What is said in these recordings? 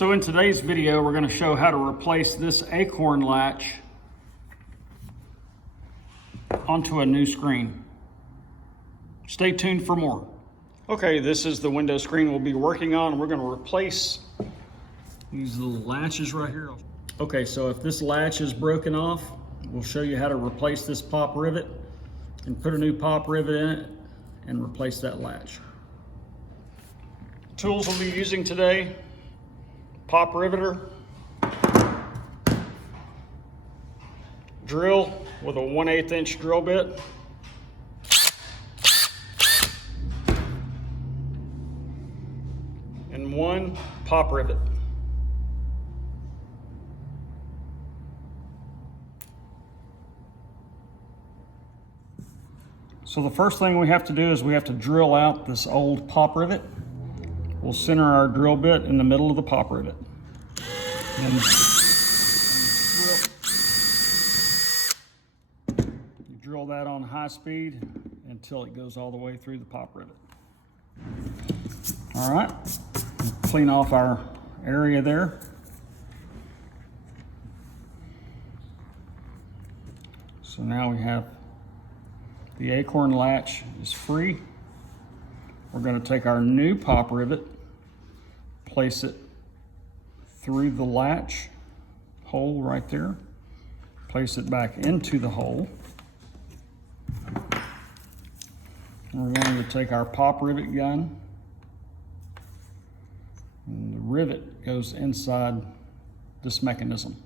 So in today's video, we're going to show how to replace this acorn latch onto a new screen. Stay tuned for more. Okay, this is the window screen we'll be working on. We're going to replace these little latches right here. Okay, so if this latch is broken off, we'll show you how to replace this pop rivet and put a new pop rivet in it and replace that latch. Tools we'll be using today: pop riveter, drill with a 1/8 inch drill bit, and one pop rivet. So the first thing we have to do is we have to drill out this old pop rivet. We'll center our drill bit in the middle of the pop rivet. And you drill that on high speed until it goes all the way through the pop rivet. All right, clean off our area there. So now we have the acorn latch is free. We're going to take our new pop rivet, place it through the latch hole right there, place it back into the hole. And we're going to take our pop rivet gun, and the rivet goes inside this mechanism.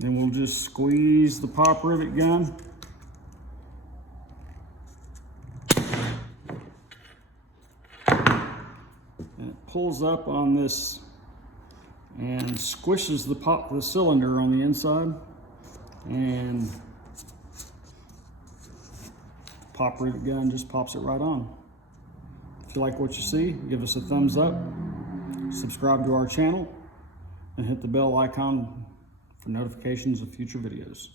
Then we'll just squeeze the pop rivet gun. And it pulls up on this and squishes the cylinder on the inside, and the pop rivet gun just pops it right on. If you like what you see, give us a thumbs up, subscribe to our channel, and hit the bell icon for notifications of future videos.